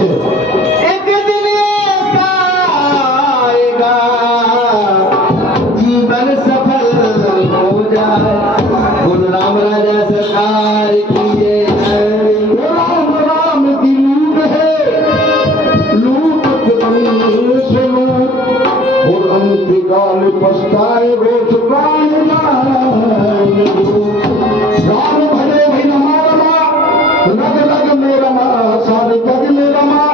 एक दिन ऐसा आएगा जीवन सफल हो जाए। बोल राम राजा सरकार की जय। राम राम की लूट है, लूट से लूट और अंतिकाल पछताए रोज प्राण जाए। राम भले भी रमा रग रग में रमा, सारे जग में रमा,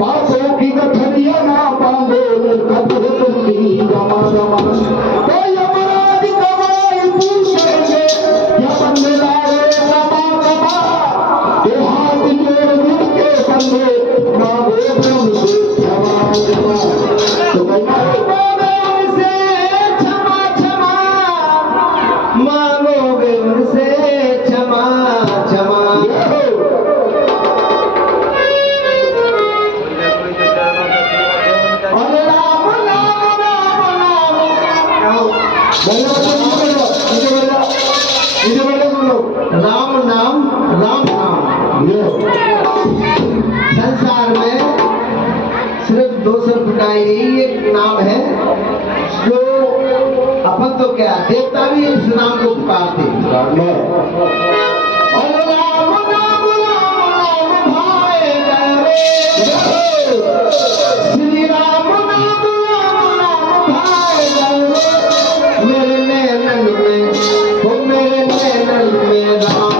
पापों की गठरिया ना बांधो कभी तुमकी रमा रमा। तो यमराज कमाई पूछेंगे यमन में लाए रमा रमा, तो हाथ जोड़ जिनके बंदे मांगो उनसे क्षमा क्षमा। तो मांगोगे उनसे क्षमा क्षमा, मांगोगे उनसे क्षमा क्षमा। अरे राम नाम राम नाम, राम नाम राम नाम। संसार में सिर्फ दो शब्द का यही एक नाम है जो अपन तो क्या देवता भी इस नाम को पुकारते हैं। और राम नाम भाए रे, श्री राम नाम भाए रे। मेरे नैनन में हो, मेरे नैनन में राम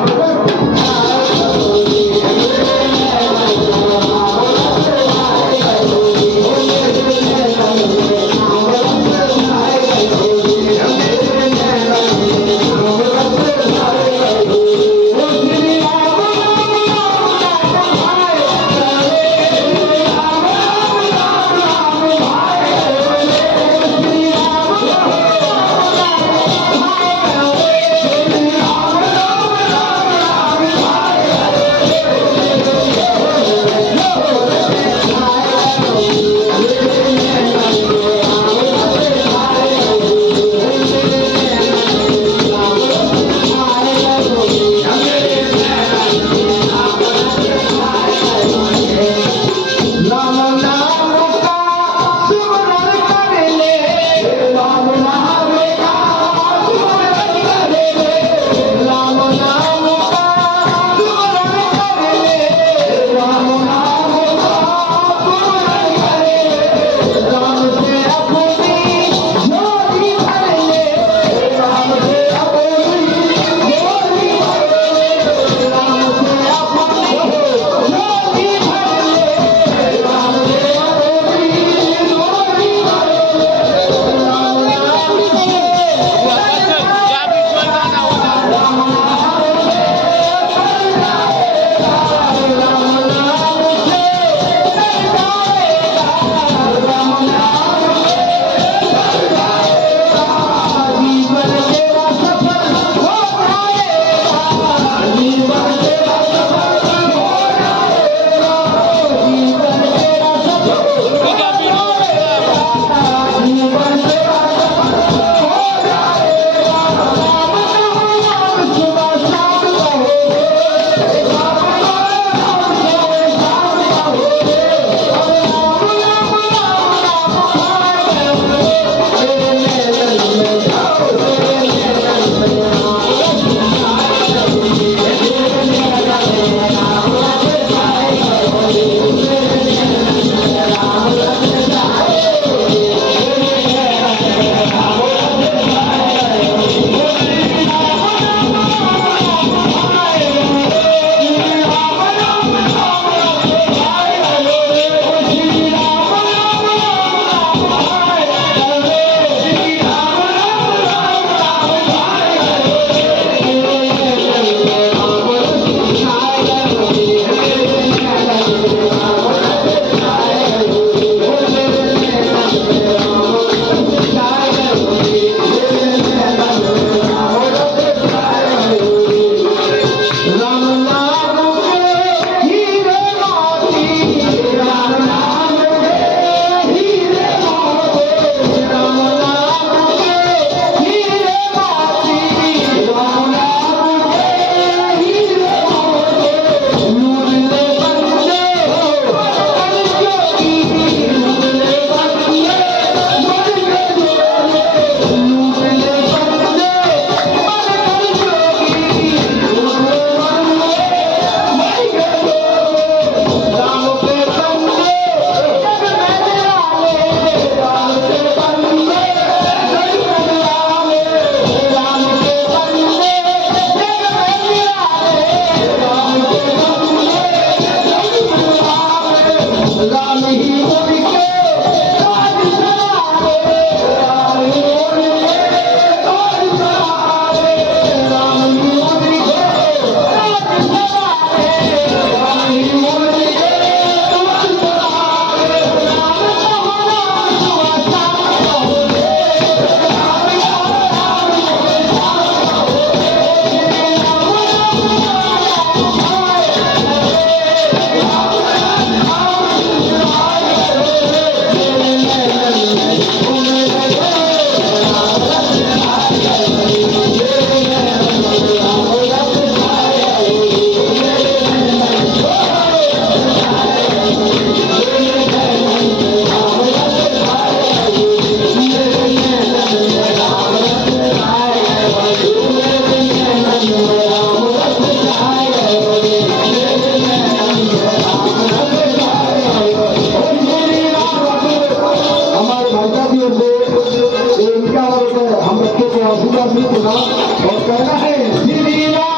बासुदास में प्रणाम और कहना है श्री राम